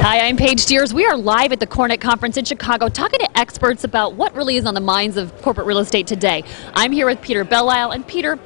Hi, I'm Paige Steers. We are live at the Cornet Conference in Chicago talking to experts about what really is on the minds of corporate real estate today. I'm here with Peter Belisle, and Peter,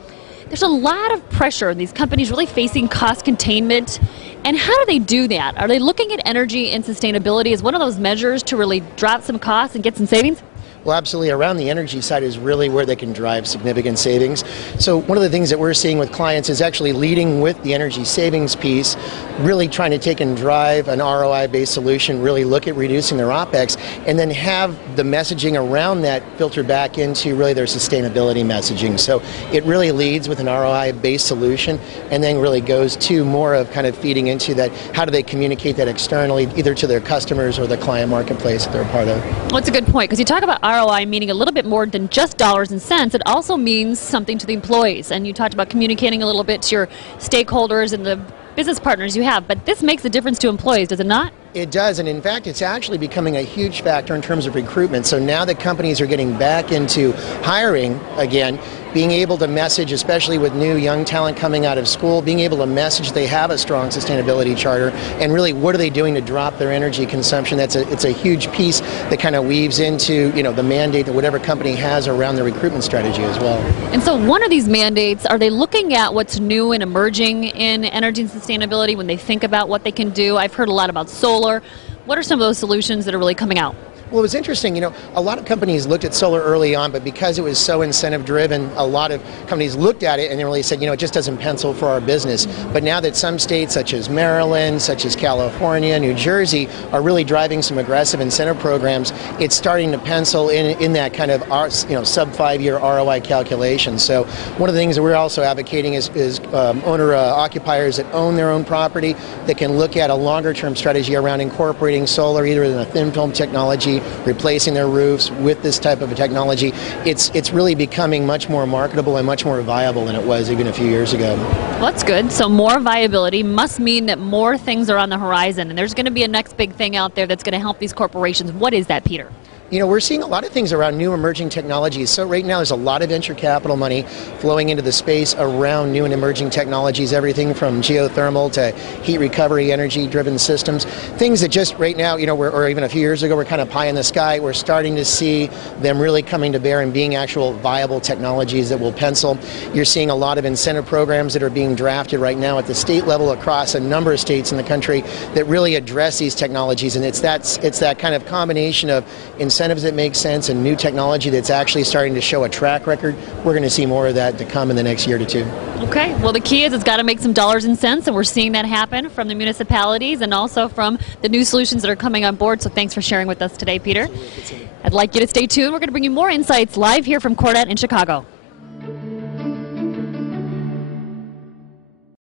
there's a lot of pressure in these companies really facing cost containment. And how do they do that? Are they looking at energy and sustainability as one of those measures to really drop some costs and get some savings? Well, absolutely. Around the energy side is really where they can drive significant savings. So one of the things that we're seeing with clients is actually leading with the energy savings piece, really trying to take and drive an ROI-based solution, really look at reducing their OPEX, and then have the messaging around that filter back into really their sustainability messaging. So it really leads with an ROI-based solution and then really goes to more of kind of feeding into that, how do they communicate that externally, either to their customers or the client marketplace that they're a part of. Well, that's a good point, because you talk about ROI meaning a little bit more than just dollars and cents. It also means something to the employees. And you talked about communicating a little bit to your stakeholders and the business partners you have. But this makes a difference to employees, does it not? It does, and in fact, it's actually becoming a huge factor in terms of recruitment. So now that companies are getting back into hiring again, being able to message, especially with new young talent coming out of school, being able to message they have a strong sustainability charter, and really what are they doing to drop their energy consumption. It's a huge piece that kind of weaves into the mandate that whatever company has around the recruitment strategy as well. And so one of these mandates, are they looking at what's new and emerging in energy and sustainability when they think about what they can do? I've heard a lot about solar. What are some of those solutions that are really coming out? Well, it was interesting, a lot of companies looked at solar early on, but because it was so incentive driven, a lot of companies looked at it and they really said, it just doesn't pencil for our business. But now that some states such as Maryland, such as California, New Jersey are really driving some aggressive incentive programs, it's starting to pencil in that kind of sub 5-year ROI calculation. So one of the things that we're also advocating is owner occupiers that own their own property that can look at a longer term strategy around incorporating solar either in a thin film technology, replacing their roofs with this type of a technology. It's really becoming much more marketable and much more viable than it was even a few years ago. Well, that's good. So more viability must mean that more things are on the horizon, and there's going to be a next big thing out there that's going to help these corporations. What is that, Peter? We're seeing a lot of things around new emerging technologies. So right now there's a lot of venture capital money flowing into the space around new and emerging technologies, everything from geothermal to heat recovery, energy-driven systems. Things that just right now, or even a few years ago, were kind of pie in the sky. We're starting to see them really coming to bear and being actual viable technologies that will pencil. You're seeing a lot of incentive programs that are being drafted right now at the state level across a number of states in the country that really address these technologies. And it's that kind of combination of incentives that make sense and new technology that's actually starting to show a track record. We're going to see more of that to come in the next year to two. Okay, well the key is it's got to make some dollars and cents, and we're seeing that happen from the municipalities and also from the new solutions that are coming on board. So thanks for sharing with us today, Peter. I'd like you to stay tuned. We're going to bring you more insights live here from Cornet in Chicago.